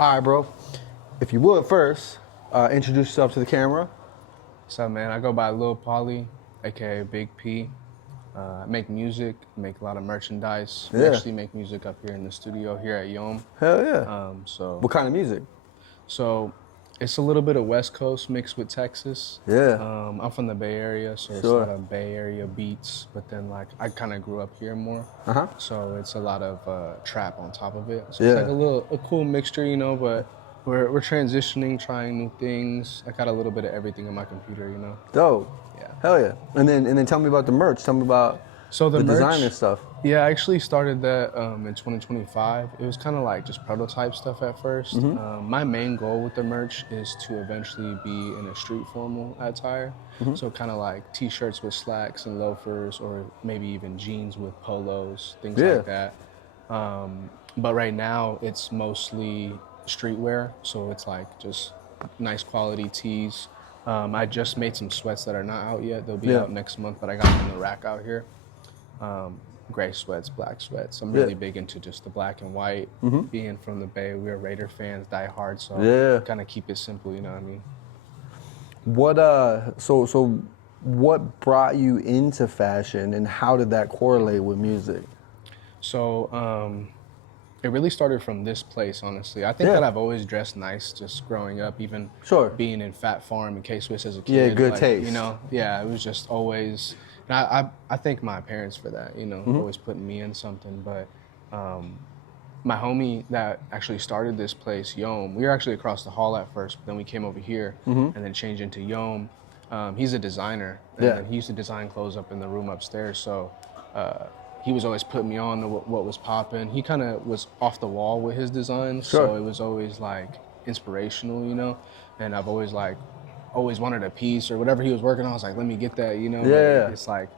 All right, bro. If you would first, introduce yourself to the camera. What's up, man? I go by Lil Pauly, aka Big P. I make music, make a lot of merchandise. We Yeah. actually make music up here in the studio here at Yom. Hell yeah. So What kind of music? it's a little bit of West Coast mixed with Texas. Yeah. I'm from the Bay Area, so it's a Sure. lot of Bay Area beats. But then, like, I kind of grew up here more, so it's a lot of trap on top of it. So Yeah. it's like a cool mixture, you know. But we're transitioning, trying new things. I got a little bit of everything on my computer, you know. Dope. Yeah. Hell yeah. And then tell me about the merch. Tell me about So the merch, design and stuff. Yeah, I actually started that in 2025. It was kind of like just prototype stuff at first. My main goal with the merch is to eventually be in a street formal attire. So kind of like t-shirts with slacks and loafers, or maybe even jeans with polos, things like that. But right now it's mostly streetwear. So it's like just nice quality tees. I just made some sweats that are not out yet. They'll be out next month, but I got them in the rack out here. Gray sweats, black sweats. I'm really big into just the black and white. Being from the Bay, we're Raider fans, die hard, so kind of keep it simple, you know what I mean? What so what brought you into fashion, and how did that correlate with music? So it really started from this place, honestly. I think that I've always dressed nice just growing up, even being in Fat Farm and K-Swiss as a kid. Yeah, good like, taste. You know, it was just always, and I thank my parents for that, you know, always putting me in something. But my homie that actually started this place, Yom, we were actually across the hall at first, but then we came over here and then changed into Yom. He's a designer, and he used to design clothes up in the room upstairs, so he was always putting me on to what was popping. He kind of was off the wall with his designs, so it was always like inspirational, you know. And I've always wanted a piece or whatever he was working on. I was like, let me get that, you know. Yeah. It's like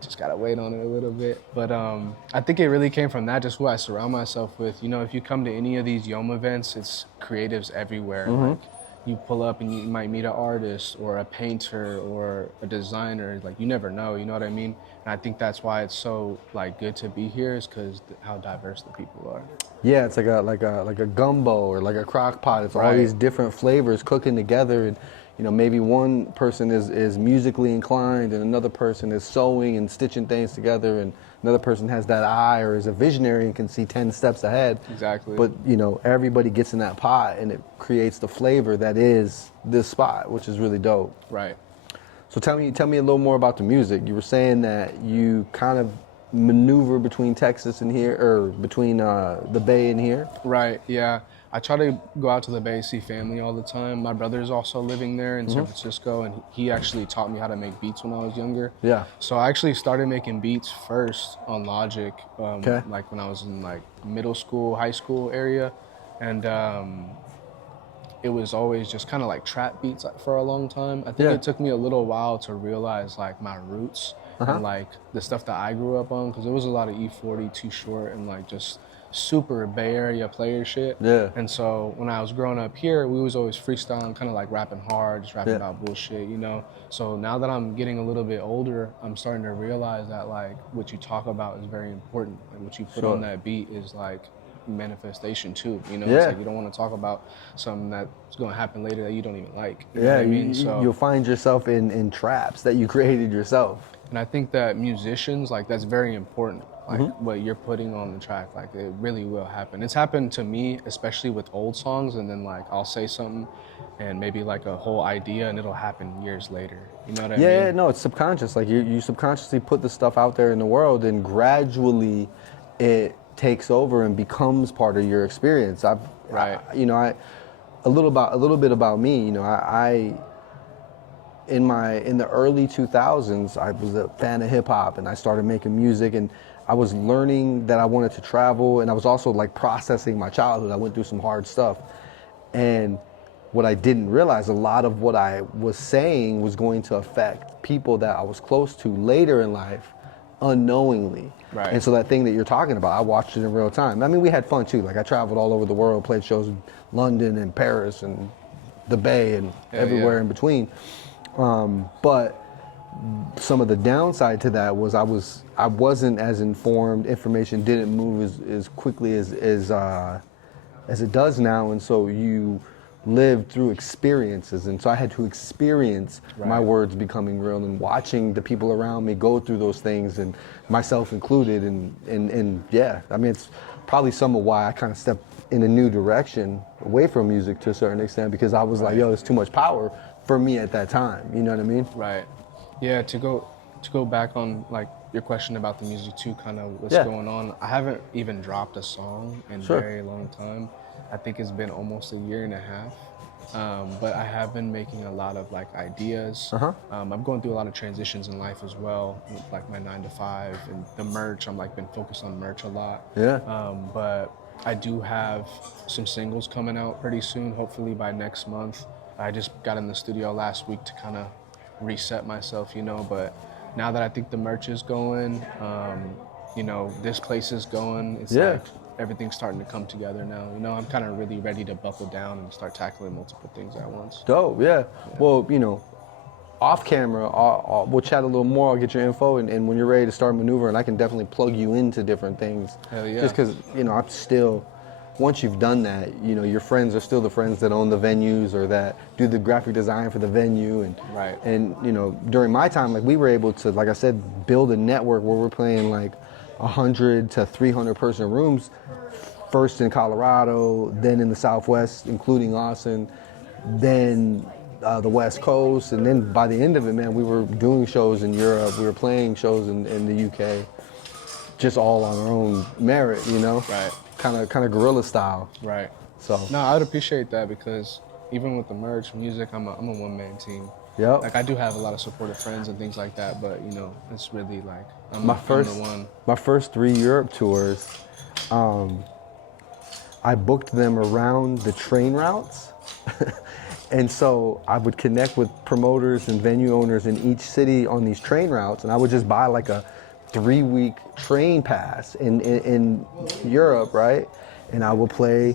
just gotta wait on it a little bit. But I think it really came from that, just who I surround myself with. You know, if you come to any of these Yom events, it's creatives everywhere. Like, you pull up and you might meet an artist or a painter or a designer. Like, you never know, you know what I mean? And I think that's why it's so like good to be here, is because how diverse the people are. Yeah, it's like a gumbo or like a crock pot. It's all these different flavors cooking together, and you know, maybe one person is musically inclined and another person is sewing and stitching things together, and another person has that eye or is a visionary and can see 10 steps ahead. Exactly. But you know, everybody gets in that pot and it creates the flavor that is this spot, which is really dope. Right. So tell me a little more about the music. You were saying that you kind of maneuver between Texas and here, or between the Bay and here. Right, yeah. I try to go out to the Bay, see family all the time. My brother's also living there in San Francisco, and he actually taught me how to make beats when I was younger. Yeah. So I actually started making beats first on Logic, like when I was in like middle school, high school area, and it was always just kind of like trap beats for a long time. I think it took me a little while to realize like my roots and like the stuff that I grew up on, because it was a lot of E40, Too Short, and like just super Bay Area player shit. Yeah. And so when I was growing up here, we was always freestyling, kind of like rapping hard, just rapping about bullshit, you know? So now that I'm getting a little bit older, I'm starting to realize that like what you talk about is very important. Like what you put on that beat is like manifestation too, you know? It's like you don't want to talk about something that's going to happen later that you don't even like. You know what I mean? So you'll find yourself in traps that you created yourself. And I think that musicians, like, that's very important. Like what you're putting on the track, like it really will happen. It's happened to me, especially with old songs, and then like I'll say something and maybe like a whole idea and it'll happen years later. You know what I mean? Yeah, no, it's subconscious. Like you subconsciously put the stuff out there in the world, and gradually it takes over and becomes part of your experience. A little bit about me, you know, in the early 2000s, I was a fan of hip hop, and I started making music, and I was learning that I wanted to travel, and I was also like processing my childhood. I went through some hard stuff, and what I didn't realize, a lot of what I was saying was going to affect people that I was close to later in life, unknowingly. Right. And so that thing that you're talking about, I watched it in real time. I mean, we had fun too. Like I traveled all over the world, played shows in London and Paris and the Bay and everywhere in between. But some of the downside to that was I wasn't as informed. Information didn't move as quickly as as it does now. And so you live through experiences. And so I had to experience my words becoming real and watching the people around me go through those things, and myself included. And yeah, I mean, it's probably some of why I kind of stepped in a new direction away from music to a certain extent, because I was like, yo, it's too much power for me at that time. You know what I mean? Right. Yeah, to go back on like your question about the music too, kind of what's going on. I haven't even dropped a song in a very long time. I think it's been almost a year and a half. But I have been making a lot of like ideas. I'm going through a lot of transitions in life as well, with like my 9 to 5 and the merch. I'm like been focused on merch a lot. But I do have some singles coming out pretty soon, hopefully by next month. I just got in the studio last week to kind of reset myself, you know, but now that I think the merch is going, you know, this place is going, it's like everything's starting to come together now. You know, I'm kind of really ready to buckle down and start tackling multiple things at once. Dope, yeah. Well, you know, off camera, we'll chat a little more. I'll get your info, and when you're ready to start maneuvering, I can definitely plug you into different things. Hell yeah. Just because, you know, I'm still, once you've done that, you know, your friends are still the friends that own the venues or that do the graphic design for the venue. And, and you know, during my time, like we were able to, like I said, build a network where we're playing like 100 to 300 person rooms, first in Colorado, then in the Southwest, including Austin, then the West Coast, and then by the end of it, man, we were doing shows in Europe, we were playing shows in the UK, just all on our own merit, you know? Kind of guerrilla style. So no, I'd appreciate that, because even with the merch, music, I'm a one-man team. Like I do have a lot of supportive friends and things like that, but you know, it's really like I'm the one. My first 3 Europe tours, I booked them around the train routes. And so I would connect with promoters and venue owners in each city on these train routes, and I would just buy like a 3-week train pass in Europe, right? And I would play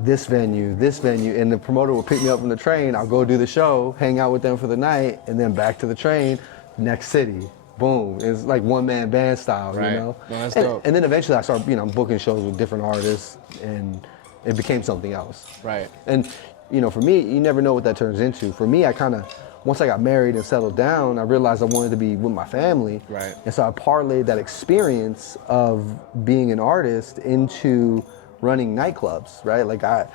this venue, and the promoter would pick me up from the train. I'll go do the show, hang out with them for the night, and then back to the train, next city. Boom. It's like one-man band style, you know? No, that's dope. And then eventually I started, you know, booking shows with different artists, and it became something else. And, you know, for me, you never know what that turns into. For me, I kind of, once I got married and settled down, I realized I wanted to be with my family. And so I parlayed that experience of being an artist into running nightclubs, right? Like I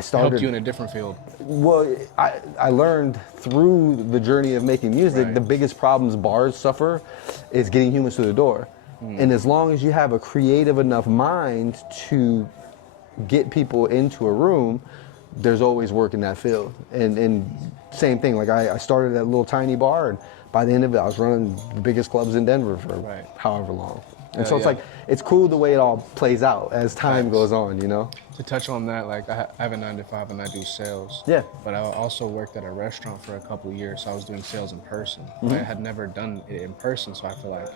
started. Helped you in a different field. Well, I learned through the journey of making music, the biggest problems bars suffer is getting humans through the door. And as long as you have a creative enough mind to get people into a room, there's always work in that field. And same thing, like I started at a little tiny bar, and by the end of it, I was running the biggest clubs in Denver for however long. And so it's like, it's cool the way it all plays out as time goes on, you know? To touch on that, like I have a 9 to 5 and I do sales. But I also worked at a restaurant for a couple of years, so I was doing sales in person. I had never done it in person, so I feel like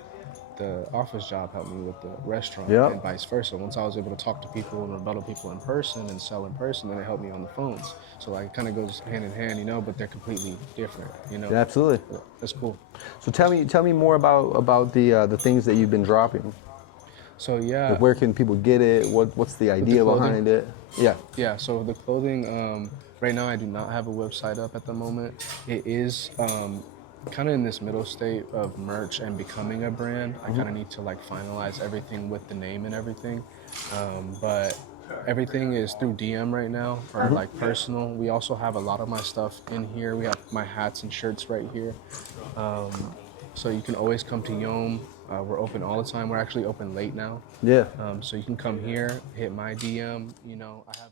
the office job helped me with the restaurant and vice versa. Once I was able to talk to people and rebuttal people in person and sell in person, then it helped me on the phones. So like it kind of goes hand in hand, you know, but they're completely different, you know? Yeah, absolutely. That's cool. So tell me more about the things that you've been dropping. So like where can people get it? What's the idea behind it? Yeah, so the clothing, right now I do not have a website up at the moment. It is kind of in this middle state of merch and becoming a brand. I kind of need to like finalize everything with the name and everything. But everything is through DM right now, or like personal. We also have a lot of my stuff in here. We have my hats and shirts right here. So you can always come to Yom. We're open all the time. We're actually open late now. So you can come here, hit my DM. You know, I have